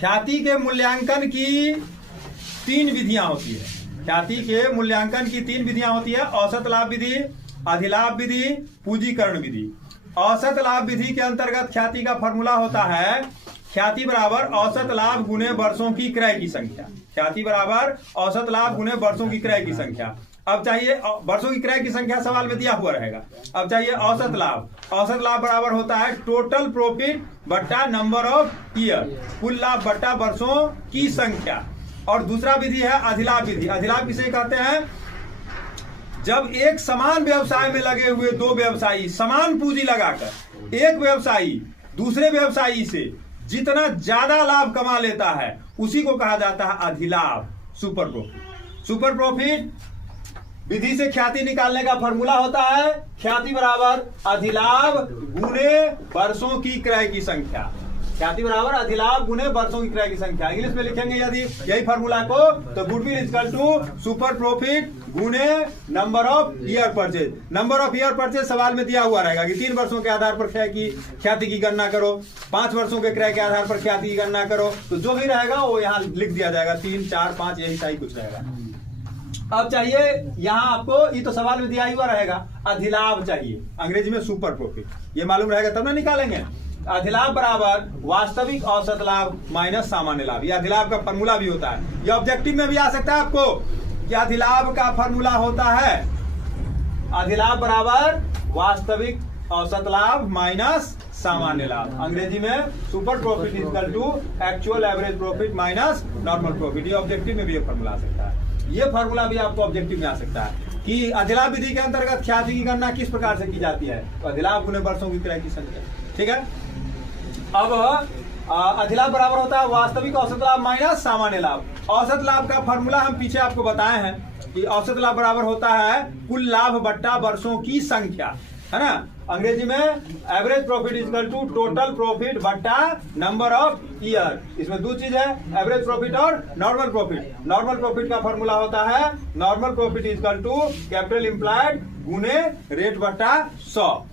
ख्याति के मूल्यांकन की 3 विधियां होती है। ख्याति के मूल्यांकन की 3 विधियां होती है। औसत लाभ विधि, अधिलाभ विधि, पूंजीकरण विधि। औसत लाभ विधि के अंतर्गत ख्याति का फॉर्मूला होता है ख्याति बराबर औसत लाभ गुने वर्षों की क्रय की संख्या। ख्याति बराबर औसत लाभ गुने वर्षों की क्रय की संख्या। अब चाहिए वर्षों की क्रय की संख्या, सवाल में दिया हुआ रहेगा। अब चाहिए औसत लाभ। औसत लाभ बराबर होता है टोटल प्रॉफिट बट्टा नंबर ऑफ ईयर, कुल लाभ बट्टा वर्षों की संख्या। और दूसरा विधि है अधिलाभ विधि। अधिलाभ किसे कहते हैं? जब एक समान व्यवसाय में लगे हुए 2 व्यवसायी समान पूंजी लगाकर एक व्यवसायी दूसरे व्यवसायी से जितना ज्यादा लाभ कमा लेता है उसी को कहा जाता है अधिलाभ, सुपर प्रॉफिट। सुपर प्रॉफिट विधि से ख्याति निकालने का फॉर्मूला होता है ख्याति बराबर अधिलाभ गुने वर्षों की क्रय की संख्या। ख्याति बराबर अधिलाभ गुने वर्षों की क्रय की संख्या। इंग्लिश में लिखेंगे यदि यही फॉर्मूला को तो goodwill equal to super profit गुने number of year purchase. Number of year purchase सवाल में दिया हुआ रहेगा कि 3 वर्षों के आधार पर ख्याति की गणना करो, 5 वर्षों के क्रय के आधार पर ख्याति की गणना करो। तो जो भी रहेगा वो यहाँ लिख दिया जाएगा, 3, 4, 5 यही सही कुछ रहेगा। अब चाहिए यहाँ आपको, ये तो सवाल में दिया हुआ रहेगा, अधिलाभ चाहिए, अंग्रेजी में सुपर प्रॉफिट। ये मालूम रहेगा तब ना निकालेंगे। अधिलाभ बराबर वास्तविक औसत लाभ माइनस सामान्य लाभ। यह अधिलाभ का फॉर्मूला भी होता है। यह ऑब्जेक्टिव में भी आ सकता है आपको कि अधिलाभ का फॉर्मूला होता है अधिलाभ बराबर वास्तविक औसत लाभ माइनस सामान्य लाभ। अंग्रेजी में super profit equal to actual average profit minus normal profit. ये ऑब्जेक्टिव में भी ये फॉर्मूला आ सकता है। ये फॉर्मूला भी आपको ऑब्जेक्टिव में आ सकता है कि अधिलाभ विधि के अंतर्गत ख्याति की गणना किस प्रकार से की जाती है। तो अधिलाभ गुने वर्षों की क्रय की संख्या। ठीक है। अब अधिलाभ बराबर होता है वास्तविक औसत लाभ माइनस सामान्य लाभ। औसत लाभ का फॉर्मूला हम पीछे आपको बताए हैं कि औसत लाभ बराबर होता है कुल लाभ बट्टा वर्षों की संख्या, है ना। अंग्रेजी में average profit equal to total profit बट्टा नंबर ऑफ ईयर। इसमें 2 चीज है, एवरेज प्रॉफिट और नॉर्मल प्रॉफिट। नॉर्मल प्रॉफिट का फॉर्मूला होता है normal profit equal to capital employed गुने रेट बट्टा 100।